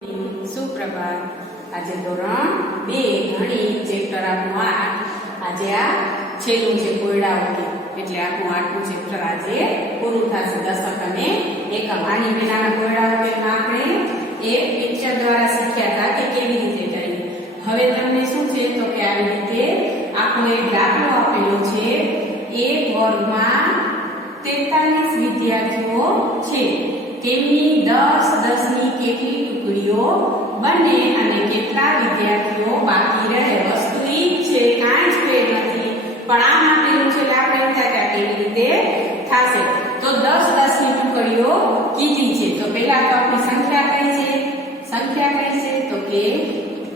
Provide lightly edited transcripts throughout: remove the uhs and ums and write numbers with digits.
સુપ્રભાત। આજે ધોરણ 2 ગણિત ચેપ્ટર આપણું 8 આજે આ છેલ્લું છે કોયડાઓ એટલે આપણું 8મું ચેપ્ટર આજે પૂરું થશે દશક અને એકમ। આની પહેલાના કોયડાઓ કેમાં આપણે એક પિક્ચર દ્વારા શીખ્યા હતા કે કેવી રીતે કરીએ। હવે તમને શું છે તો કે આવી રીતે આપણો એક દાખલો આપેલો છે। એક વર્ગમાં 43 વિદ્યાર્થીઓ છે। તેમની 10 ની કેટલી ટુકડીઓ બને અને કેટલા વિદ્યાર્થીઓ બાકી રહે। વસ્તુ ઈ છે, કાંઈ જ ફેર નથી, પણ આ માટેનું છે એટલે આપણે એમ થાય કે કેવી રીતે થશે। તો 10 ની ટુકડીઓ કીધી છે। તો પહેલા તો આપણી સંખ્યા કઈ છે? સંખ્યા કઈ છે તો કે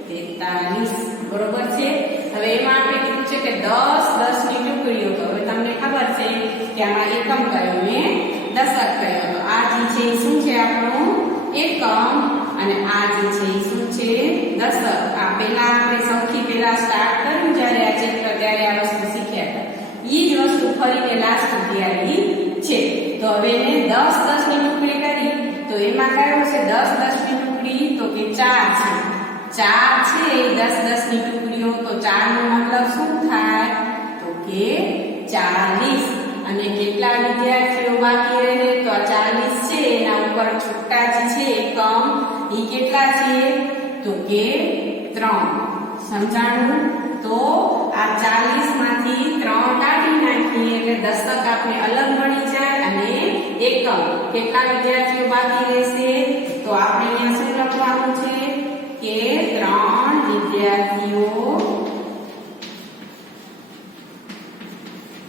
43, બરોબર છે। હવે એમાં આપણે કીધું છે કે 10 ની ટુકડીઓ। તો હવે તમને ખબર છે કે આમાં એકમ કયો ને દશક કયો। તો આ જે છે એ શું છે આપણું એકમ અને આ જે છે એ શું છે દશક। આ પહેલા આપણે સૌથી પહેલા સ્ટાર્ટ કર્યું જ્યારે આ ચેપ્ટર ત્યારે આ વસ્તુ શીખ્યા હતા। ઈ જ વસ્તુ ફરીને લાસ્ટ સુધી આવી છે। તો હવે એને 10 ની ટુકડી કરી તો એમાં કયો છે 10 ની ટુકડી તો કે 4 છે। 4 છે એ 10 ની ટુકડીઓ। તો 4 નો મતલબ શું થાય તો કે 40। અને કેટલા વિદ્યાર્થીઓ બાકી રહે તો આ 40 છે એના ઉપર છૂટા જે છે એકમ ઈ કેટલા છે તો કે 3। સમજાણું? તો આ 40 માંથી 3 કાઢી નાખીએ એટલે દશક આપણે અલગ મળી જાય અને એકમ કેટલા વિદ્યાર્થીઓ બાકી રહેશે તો આપણે અહીંયા શું લખવાનું છે કે 3 વિદ્યાર્થીઓ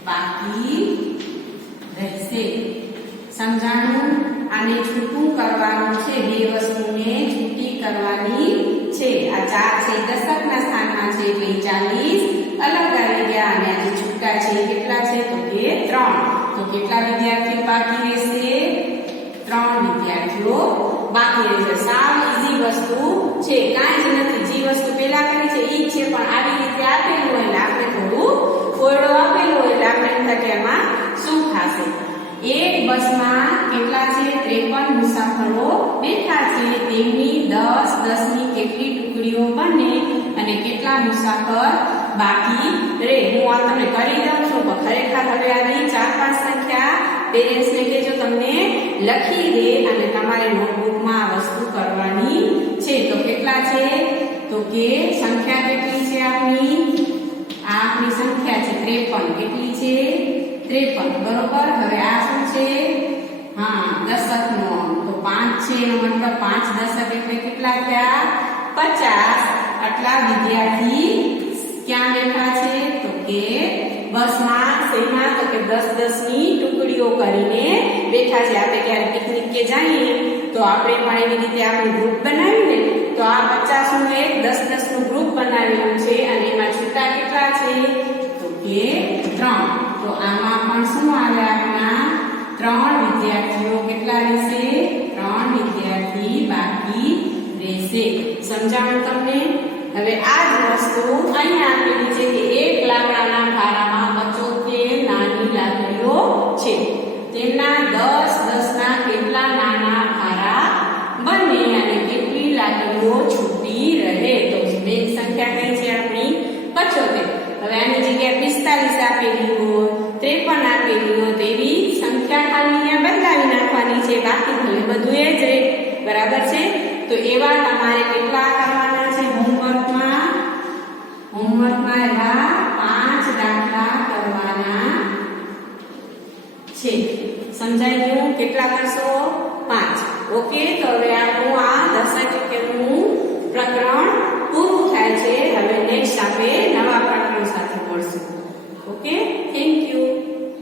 બાકી રહેશે। સમજાણું? આને છૂટું કરવાનું છે, બે વસ્તુને છૂટી કરવાની છે। આ 4 છે દશકના સ્થાનમાં છે એટલે 40 અલગ આવી ગયા અને આ જે છૂટા છે કેટલા છે તો કે 3। તો કેટલા વિદ્યાર્થીઓ બાકી રહેશે? 3 વિદ્યાર્થીઓ બાકી રહેશે। સાવ ઈઝી વસ્તુ છે, કાંઈ જ નથી। જે વસ્તુ પહેલા કરી છે ઈ જ છે, પણ આવી રીતે આપેલું હોય એટલે આપણે થોડું કોયડો આપેલો હોય એટલે આપણે એમ થાય કે એમાં શું થશે। એક બસમાં કેટલા છે 53 મુસાફરો બેઠા છે। તેમની 10 ની કેટલી ટુકડીઓ બને અને કેટલા મુસાફર બાકી રહે। હું આ તમને કરી દઉં છું પણ ખરેખર હવે આવી 4-5 સંખ્યા પેરેન્ટ્સને કહેજો તમને લખી દે અને તમારે નોટબુકમાં આ વસ્તુ કરવાની છે। તો કેટલા છે તો કે સંખ્યા કેટલી છે આપણી? આ આપણી સંખ્યા છે 53। કેટલી છે 53, બરોબર। હવે આ શું છે? હા, દશકનો અંક। તો 5 છે એનો મતલબ 5 દશક એટલે કેટલા થયા 50। આટલા વિદ્યાર્થી ક્યાં બેઠા છે તો કે બસમાં। શેમાં તો કે 10 ની ટુકડીઓ કરીને બેઠા છે। આપણે ક્યારે પિકનિક કે જઈએ તો આપણે પણ એવી રીતે આપણું ગ્રુપ બનાવ્યું ને તો આ 50 નું એક 10 નું ગ્રુપ બનાવેલું છે અને એમાં છૂટા કેટલા છે તો કે 3। તો આમાં પણ શું આવે આપણા 3 વિદ્યાર્થીઓ કેટલા રહેશે? 3 વિદ્યાર્થી બાકી રહેશે। સમજાણું તમને? હવે આ જ વસ્તુ અહીંયા આપેલી છે કે એક લાકડાના ભારામાં 75 નાની લાકડીઓ છે। તેમના 10 ના કેટલા નાના ભારા બને અને કેટલી લાકડીઓ છૂટી રહે। તો મેન સંખ્યા કઈ છે આપણી 75। હવે આની જગ્યાએ 45 આપેલી હોય, 53 આપેલી હોય તો એવી સંખ્યા ખાલી અહીંયા બદલાવી નાખવાની છે, બાકી ભલે બધું એ જ રહે, બરાબર છે। તો એવા તમારે કેટલા કરવાના છે હોમવર્કમાં? હોમવર્કમાં એવા 5 દાખલા કરવાના છે। સમજાઈ ગયું? કેટલા કરશો? 5। ઓકે। તો હવે આપણું આ દશક એકમનું પ્રકરણ પૂરું થાય છે। હવે નેક્સ્ટ આપણે નવા પ્રકરણ સાથે મળશું। Okay, thank you.